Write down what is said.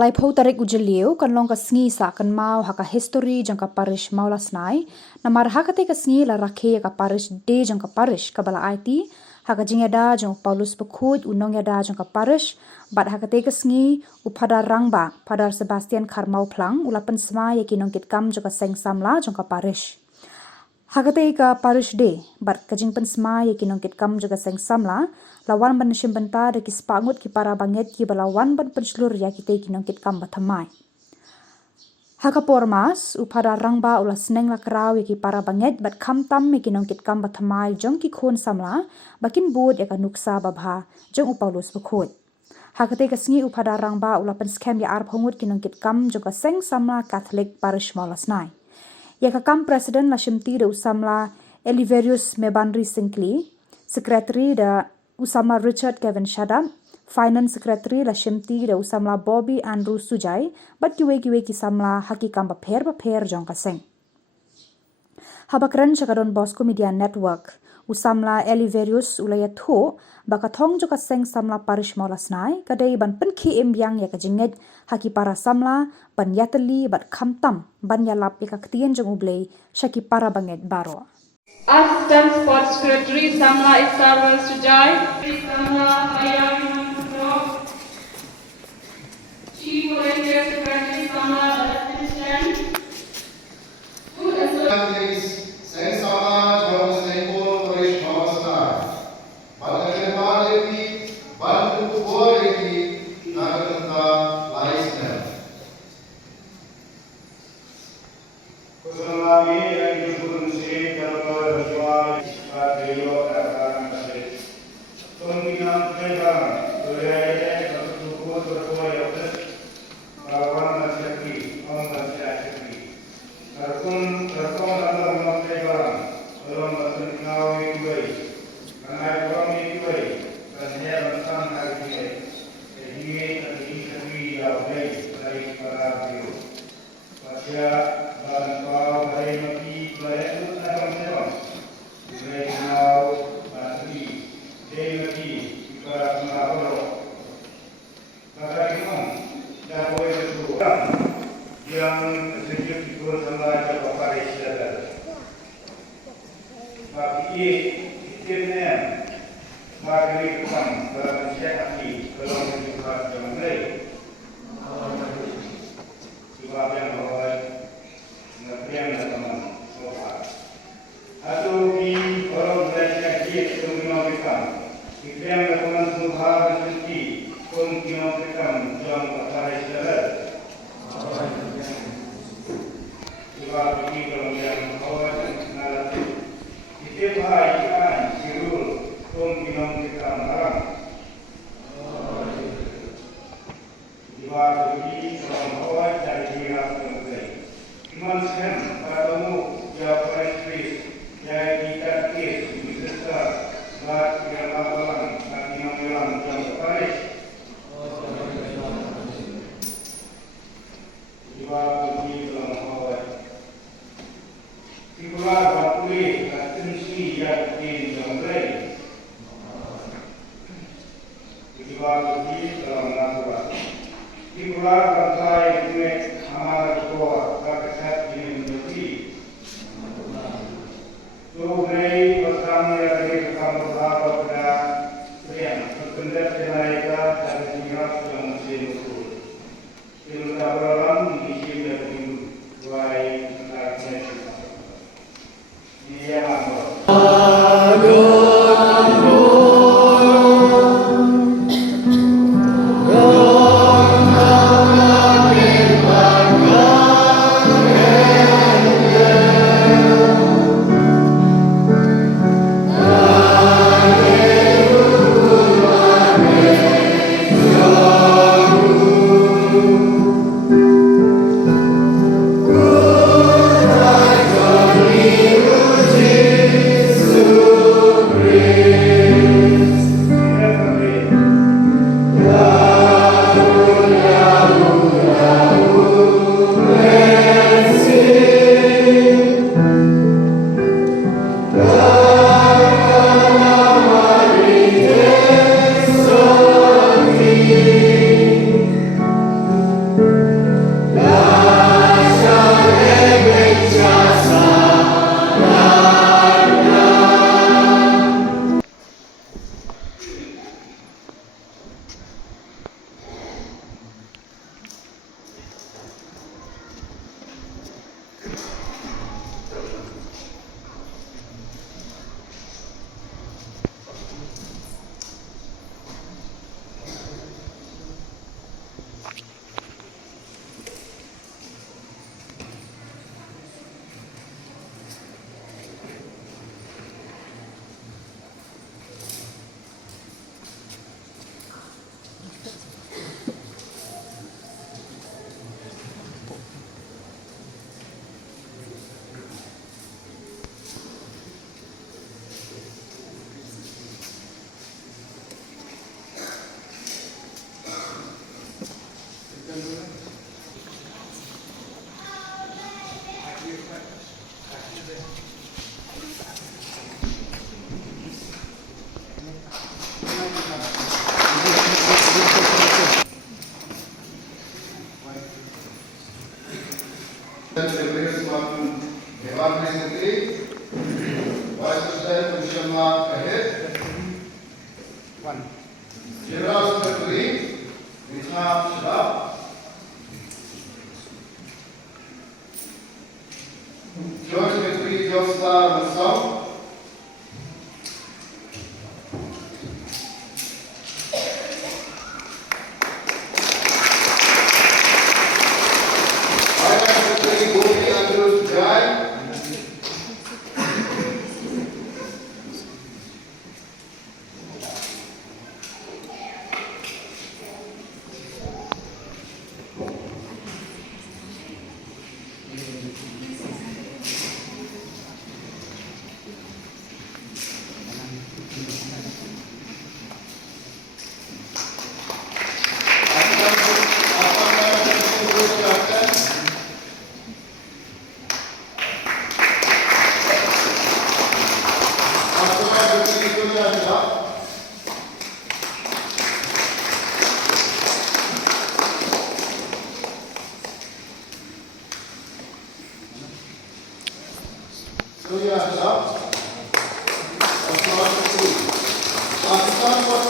Balai phau tarik ujeliu kan long ka sngi sa kan mau haka history jang ka parish mau lasnai namar haka te ka sngi la rakhe ka parish de jang ka parish ka bala IT haka jingeda jang Paulus Pekhut unong yada jang ka parish bat haka te ka sngi upada rangba padar Sebastian Karmau Plang ulapan sma yakinong kit kam jang ka seng samla jang ka parish Hakate ka parish de bat kajing pen sma yakinong kit kam jaga seng samla lawan ban shim benta de ki spangut ki para banget ki balawan ban penslur yakite kinong kit kam bathamai Haka pormas upada rangba ula seneng la kraw yaki para banget bat kam tam yakinong kit kam bathamai jong ki khon samla bakin bud yaka nuksa babha jong Paulus Pekhut Hakate ka sngi upada rangba ula pen scam ya ar phongut kinong kit kam jaga seng samla Catholic parish malasnai Yaka kam presiden la shimti da usamla Eliverius Mebanri Sinkli, sekretari da usamla Richard Kevin Shadam, finance secretary la shimti da usamla Bobby Andrew Sujai, bat kiwe ki samla haki kam baper jong kaseng. Habakran Chakadon Bosco Media Network, usamla Eliverius ulaya tho, baka thong jo kaseng samla parish molasnai, kadai ban penki imbyang yaka jinget haki para samla, ban yatali bat kamtam, ban yalap yaka ketien jong ublei, shaki para banget baro. Assistant Sports Secretary Samla Isarwal Sujai, Samla Ayam Rock, Chief Volunteer Secretary Samla Assistant, Dewas Dewan Negeri, Vice President Ushama Kahit, General Secretary Krishna Shah, Joint Secretary Josla Mansau, Finance Secretary Gopi Andrews Jai, Pakistan